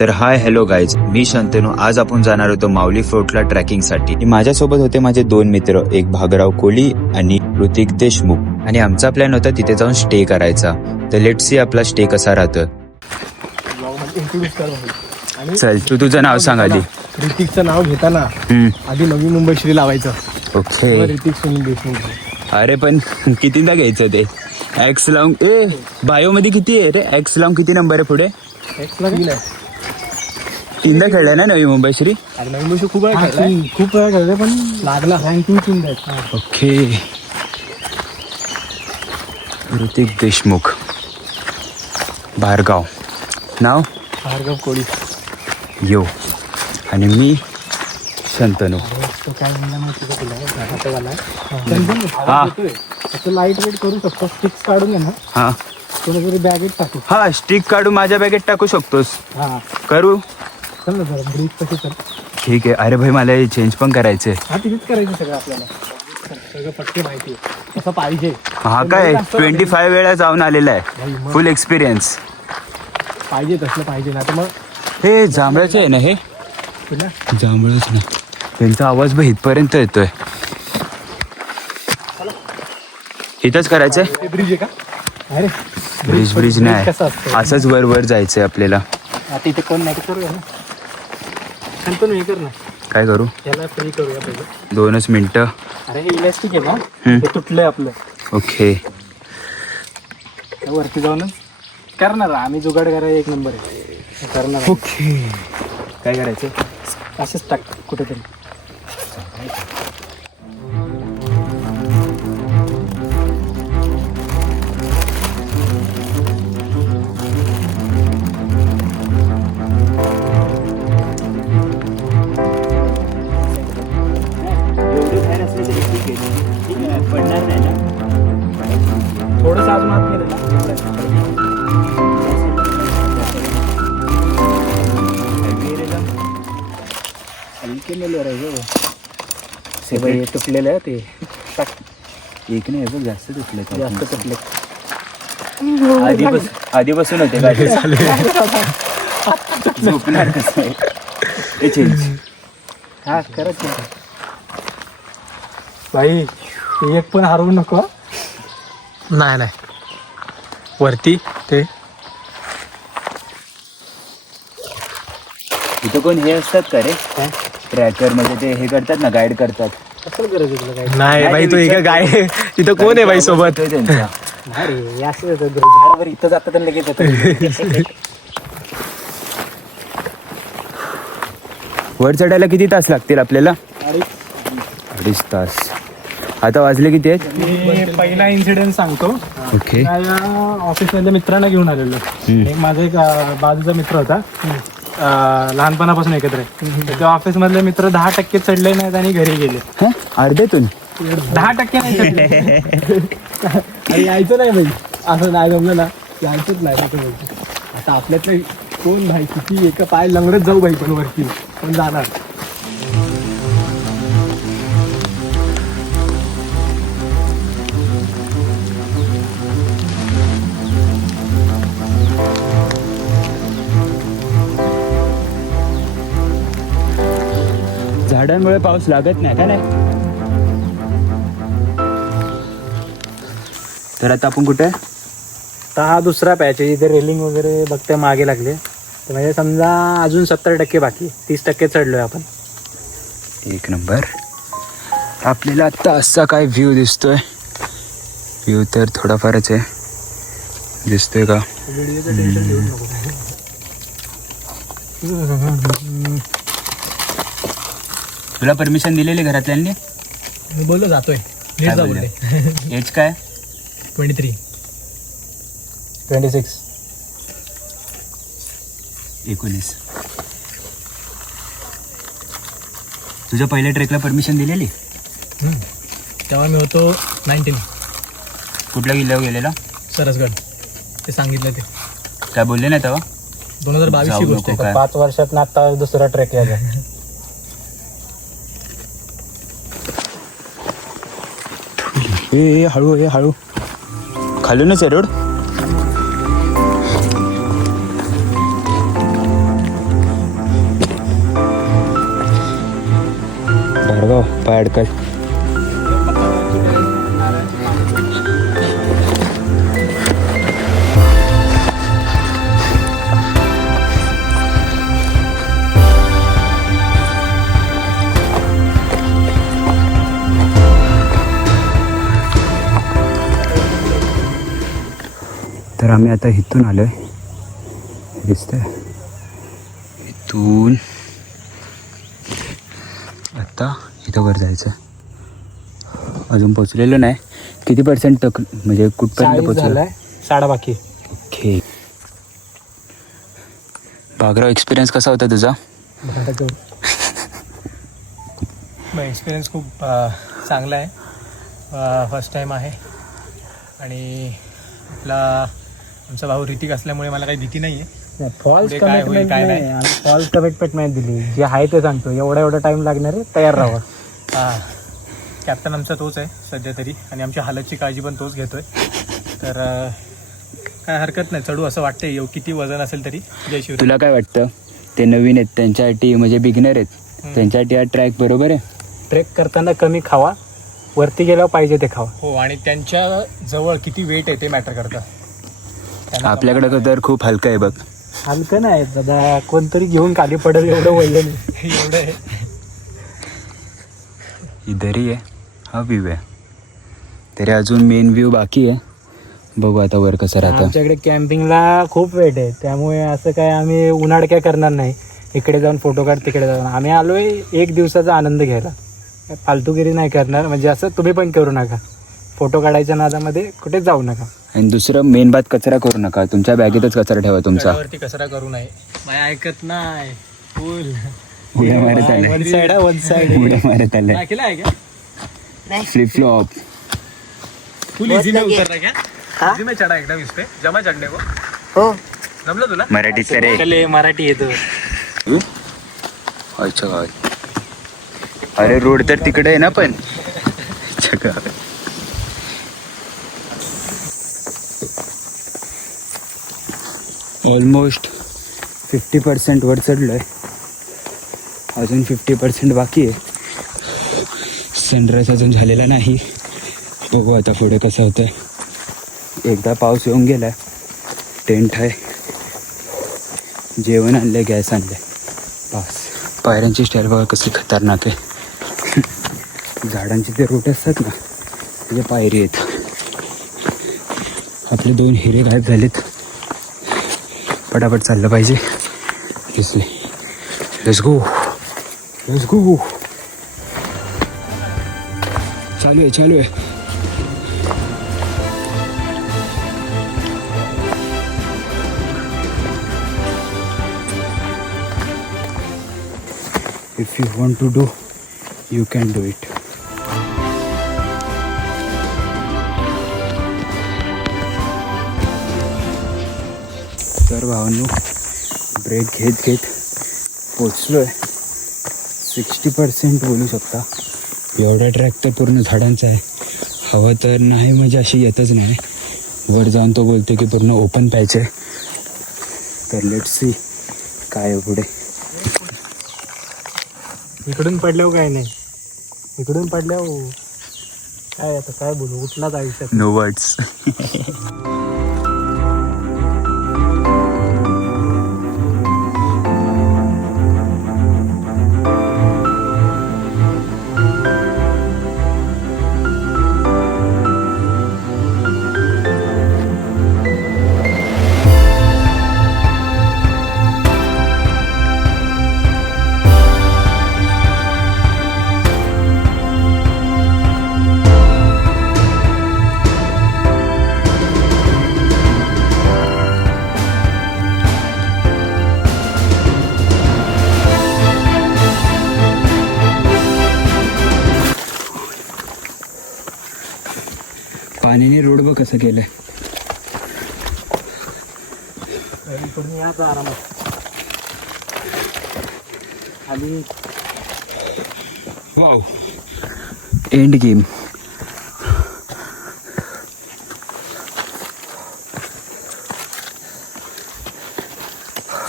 तर hi hello guys, मी शंतनू. आज आपण जाणार होतो माऊली फोर्टला ट्रॅकिंगसाठी. माझ्यासोबत होते माझे दोन मित्र, एक भागराव कोली आणि ऋतिक देशमुख. आणि आमचा प्लॅन होता तिथे जाऊन स्टे करायचा. तर लेट्स सी आपला स्टे कसा राहतो. चल, तू तुझं नाव सांग आधी. ऋतिकचं नाव घेताना आधी नवी मुंबई श्री लावायचं. ओके. ऋतिक सुनील देशमुख. अरे पण कितीदा घ्यायचं ते? एक्स लावून बायो मध्ये किती आहे रे? एक्स लावून किती नंबर आहे पुढे? तीनदा खेळलाय ना नवी मुंबई श्री? नवी मुंबई खूप वेळा खेळले पण लागला तीनदा. ओके. ऋतिक देशमुख, भार्गव नाव, भार्गव कोळी. यो. आणि मी शंतनू. तो काय म्हणला माहिती का तुला? हा लाईट वेट करू शकतो. स्टिक्स काढून घे ना. हा तुला बॅगेत टाकू. हा स्टिक काढू माझ्या बॅगेत टाकू शकतोस. हा करू. चल ना जरा ब्रीज कशी चल. ठीक आहे. अरे भाई मला हे चेंज पण करायचंय. हा तिथेच करायचं सगळं आपल्याला. सगळं पट्टी माहिती आहे कसं पाहिजे. हा काय 25 वेळा जाऊन आलेला आहे. फुल एक्सपिरियन्स पाहिजे तसलं पाहिजे ना. तर मग हे जांभळाचं आहे ना? हे तुला जांभळच ना. त्यांचा आवाज भाई इथपर्यंत येतोय. इथंच करायचंय. ब्रिज आहे का? अरे ब्रिज नाही, कसं असतं असंच वर वर जायचंय आपल्याला. आता इथे कोण नाही करूया ना. शंतनू हे कर ना. काय करू? याला फ्री करूया पहिले. 2 मिनिटं. अरे हे इलास्टिक आहे ना, हे तुटलंय आपलं. ओके. वरती जाऊनच करणार. आम्ही जुगाड करायला एक नंबर आहे. करणार. ओके. काय करायचं? असंच टाक कुठेतरी. पडणार नाही ना? थोडंसं अजून आत गेलं ना. हे तुटलेलं आहे ते. टाक. एक नाही बघ, जास्त तुटलं. जास्त तुटले. आधीपासून होते गाडी. झोपणार कसं आहे? हे चेंज. हा करत भाई. एक पण हरवू नको. नाही नाही वरती ते इथं कोण हे असतात का रे? ट्रॅकर म्हणजे ते हे करतात ना, गाईड करतात. कसं गरज आहे तुला काय? नाही भाई, तू एका गाय तिथं कोण आहे भाई सोबत? त्यांचा अरे असं झाडावर इथं जातात आणि लगेच येतात. वर चढायला किती तास लागतील आपल्याला? 2.5 तास. आता वाजले किती आहेत? मी पहिला इन्सिडेंट सांगतो. ओके. ऑफिस मधल्या मित्रांना घेऊन आलेलो. एक माझा एक बाजूचा मित्र होता. लहानपणापासून एकत्र आहे. त्या ऑफिस मधले मित्र 10% चढले नाहीत आणि घरी गेले. अर्ध्यातून 10% नाही चढले. आणि यायचं नाही भाई. असं नाही जमलं ना, यायचंच नाही असं बोलतो. आता आपल्यातलं कोण भाई किती एका पाय लंगडत जाऊ भाई, पण वरती पण जाणार. झाडांमुळे पाऊस लागत नाही का? नाही. तर आता आपण कुठे? आता हा दुसरा पॅच आहे. इथे रेलिंग वगैरे बघते मागे लागले. तर म्हणजे समजा अजून 70% बाकी. 30% चढलोय आपण. एक नंबर. आपल्याला आता असा काय व्ह्यू दिसतोय? व्ह्यू तर थोडाफारच आहे. दिसतोय का? व्हिडिओचं टेन्शन घेऊ नको. तुला परमिशन दिलेली घरातल्यांनी? मी बोललो जातोय. काय बोलले? एज काय? 23 26 19. तुझ्या पहिल्या ट्रेकला परमिशन दिलेली? तेव्हा मी होतो 19. कुठल्या किल्ल्यावर गेलेला? सरसगड. ते सांगितलं ते. काय बोलले नाही तेव्हा? 2022 ची गोष्ट आहे. 5 वर्षात ना आता दुसरा ट्रेक यायचा. हळू खालूनच आहे रोड. पाय अडकल. तर आम्ही आता इथून आलोय, दिसतंय इथून आता इथं वर जायचं. अजून पोचलेलो नाही. किती पर्सेंट तक म्हणजे कुठपर्यंत पोचलो? 60 बाकी. ओके. बागराव, एक्सपिरियन्स कसा होता तुझा? एक्सपिरियन्स खूप चांगला आहे. फर्स्ट टाईम आहे आणि आमचा भाऊ ऋतिक असल्यामुळे मला काही भीती नाही आहे. फॉल्स काय होईल काय नाही. फॉल्स कमिटमेंट नाही दिली. जे आहे ते सांगतो, एवढा टाइम लागणार आहे, तयार राहा. हां, कॅप्टन आमचा तोच आहे सध्या तरी आणि आमच्या हालतची काळजी पण तोच घेतोय. तर काय हरकत नाही, चढू असं वाटतंय. किती वजन असेल तरी. जय शिवराय. तुला काय वाटतं? ते नवीन आहेत त्यांच्यासाठी, म्हणजे बिगिनर आहेत त्यांच्यासाठी हा ट्रॅक बरोबर आहे? ट्रेक करताना कमी खावा, वरती गेल्यावर पाहिजे ते खावा. हो, आणि त्यांच्या जवळ किती वेट आहे ते मॅटर करतं. आपल्याकडे तर खूप हलकं आहे बघ. हलकं नाही दादा, कोणतरी घेऊन खाली पडेल एवढं वळलं नाही. एवढं आहे. इधर ही आहे हा व्ह्यू आहे. तरी अजून मेन व्ह्यू बाकी आहे. बघू आता वर कसं राहतं. आमच्याकडे कॅम्पिंगला खूप वेट आहे, त्यामुळे असं काय आम्ही उन्हाळ काय करणार नाही. इकडे जाऊन फोटो काढ, तिकडे जाऊन. आम्ही आलोय एक दिवसाचा आनंद घ्यायला, फालतूगिरी नाही करणार. म्हणजे असं तुम्ही पण करू नका. फोटो काढायच्या नादामध्ये कुठे जाऊ नका. आणि दुसरं मेन बात, कचरा करू नका. तुमच्या बॅगेतच कचरा ठेवा तुमचा. गडावरती कचरा करू नये. माझ्या ऐकत नाही. फुल उड्या मारत आले. वन साइड आहे, वन साइड. उड्या मारत आले. केला आहे का? Flip flop. फुल इजी में उतर रहा क्या? इजी में चढ़ा एकदम इस पे. जमा चढ़ने को. हो, जमलं तुला? मराठीत तर रे. चले, मराठी येतो. अच्छा गावात. अरे रोड तर तिकडे आहे ना पण. अच्छा गावात. ऑलमोस्ट 50% वर चढलोय. अजून 50% बाकी आहे. सनराईज अजून झालेला नाही. बघू आता पुढे कसं होतंय. एकदा पाऊस येऊन गेलाय. टेंट आहे, जेवण आणलंय, गॅस आणलंय, पास. पायऱ्यांची स्टाईल बघा कशी खतरनाक आहे. झाडांचे ते रूट असतात ना, म्हणजे पायरी आहेत. आपले 2 हिरे गायब झालेत. पटापट चाललं पाहिजे. दिसले. Let's go, let's go. चालू आहे, चालू आहे. If you want to do, you can do it. तर भावांनो, ब्रेक घेत घेत पोचलो आहे. 60% बोलू शकता. एवढा ट्रॅक तर पूर्ण झाडांचा आहे. हवा तर नाही म्हणजे अशी येतच नाही. वर जाऊन तो बोलते की पूर्ण ओपन पॅच आहे. तर लेट्स सी काय आहे पुढे. इकडून पडल्यावर काय नाही, इकडून पडल्यावर काय, आता काय बोलू, उठलाच आयुष्यात. No words. पाण्याने रोड बघ कसं केलंय. इकडून यायचं आरामात. खाली वाव, एंड गेम.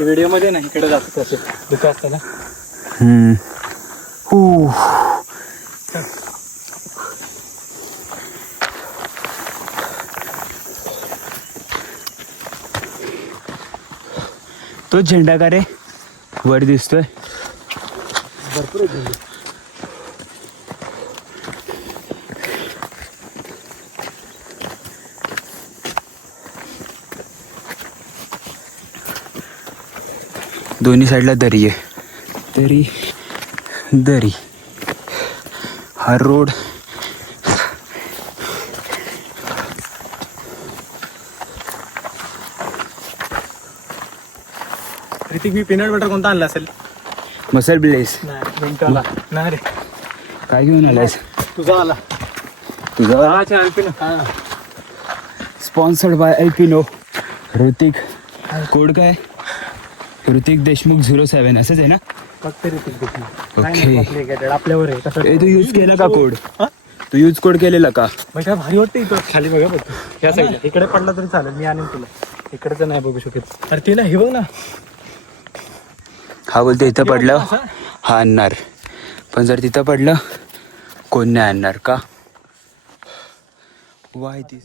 व्हिडिओ मध्ये नाही, इकडे जातो तसे दुःख असताना. तोच झेंडा का रे वर दिसतोय? भरपूर आहे झेंडे. दोन्ही साईडला दरी आहे. दरी हा रोड. ऋतिक, मी पीनट बटर कोणता आणला असेल? Muscle bless. मिनिटाला नाही रे, काय घेऊन आलायस? तुझा आला. तुझा sponsored by Alpino. Hrithik, code काय? ऋतिक देशमुख 07 असंच आहे ना? फक्त ऋतिक देशमुख. ओके. आपल्यावर आहे कसं तू यूज केला का कोड? तू यूज कोड केलेला का? मग काय भारी वाटतं इथं. खाली बघा बघ ह्या साईडला इकडे पडला तरी चालेल, मी आणेन तुला. इकडचं नाही बघू शकत. अरे ते ना, हे बघ ना. हा बोलतो इथं पडलं हा आणणार, पण जर तिथं पडलं कोण नाही आणणार का? Why this.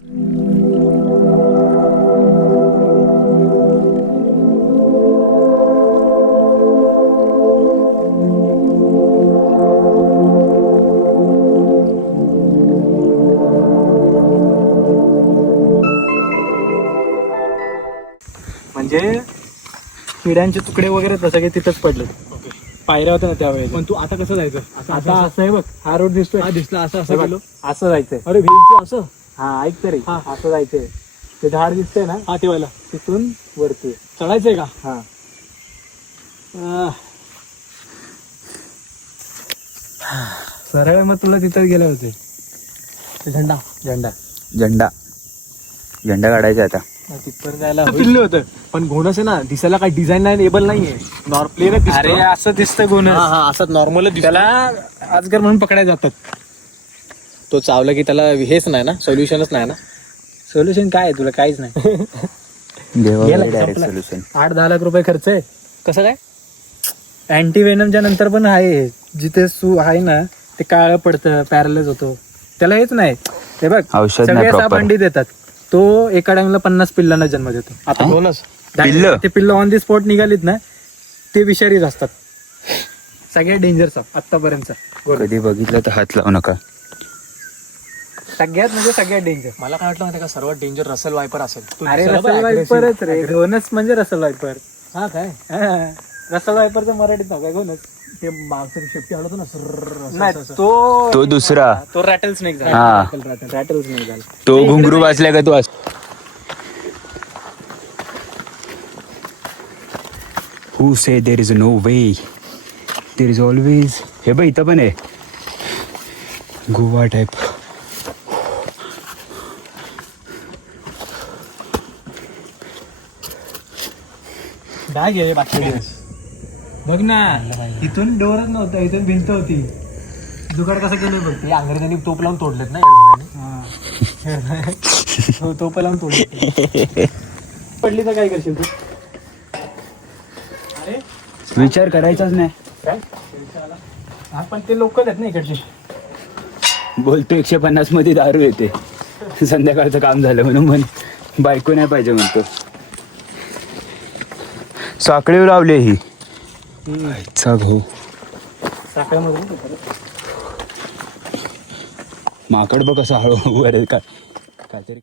म्हणजे किड्यांचे तुकडे वगैरे तसं काही तिथंच पडले. पायऱ्या होत्या ना त्यावेळेस. पण तू आता कसं जायचं? आता असं आहे बघ, हा रोड दिसतोय. हा दिसला, असं हे असं बघ, गेलो. असं जायचंय. अरे भेटू असं. हा ऐक तरी, हा. असं जायचंय. ते झाड दिसतंय ना, हा तेव्हाला तिथून वरती. चढायचंय का? हा सरळ मग तुला तिथं गेले होते. झेंडा झेंडा काढायचा आता. तिथपर्यंत जायला पिल्ले होतं, पण घोणस आहे ना, दिसायला काही डिझाईन नाही, एबल नाहीये. प्लेन अरे असं दिसतं गुन्हा. असं नॉर्मल. त्याला आजगर म्हणून पकडायला जातात. तो चावला की त्याला हेच नाही ना, सोल्युशनच नाही ना. सोल्युशन काय आहे तुला? काहीच नाही. देवा गेला, डायरेक्ट संपला. सोल्युशन. 8-10 लाख रुपये खर्च आहे. कसं काय? अँटीवेनमच्या नंतर पण आहे, जिथे सू आहे ना ते काळं पडतं, पॅरलाइज होतो. त्याला हेच नाही. हे बघ, औषध नाही सगळे proper. साप अंडी देतात. तो एका टाइमला 50 पिल्लांना जन्म देतो. आता घोणस. पिल्लं? ते पिल्लं ऑन दी स्पॉट निघालीत ना, ते विषारीच असतात. सगळ्यात डेंजर साप आतापर्यंत. कधी बघितलं तर हात लावू नका. सगळ्यात म्हणजे सगळ्यात डेंजर. मला काय वाटलं माहिती का, सर्वात डेंजर रसल वायपर असेल. तो अरे दिसायला रसल बघ वायपरच रे. aggressive. घोणस म्हणजे रसल वायपर. हा काय रसल वायपरचं मराठीत नाव काय? घोणस. ते मागचं शेपटी आलं होतं ना, सर्र असं- नाही, असं- असं. तो दुसरा. तो रॅटल स्नेक झाला. हा. रॅटल स्नेक झाला. तो घुंगरू वाचल्या का तू? Who say there is no way? There is always. हे बघ इथं पण आहे गोवा टाईप. बॅग आहे बाकी. बघ ना, इथून डोरच नव्हतं, इथून भिंत होती. जुगाड कसं केलं बघ. ते अंग्रेजांनी तोप लावून तोडलेत ना येडगावाने. तो लावून तोडली. पडली तर काय करशील तू? अरे विचार करायचाच नाही. काय? हा, पण ते लोकल आहेत ना इकडचे. बोलतो 150 मध्ये दारू येते, संध्याकाळचं काम झालं म्हणून बायको नाही पाहिजे म्हणतो. साखळीवर लावले ही भाऊ. साखळ्यामधून माकड बघ कसं हळू वर काहीतरी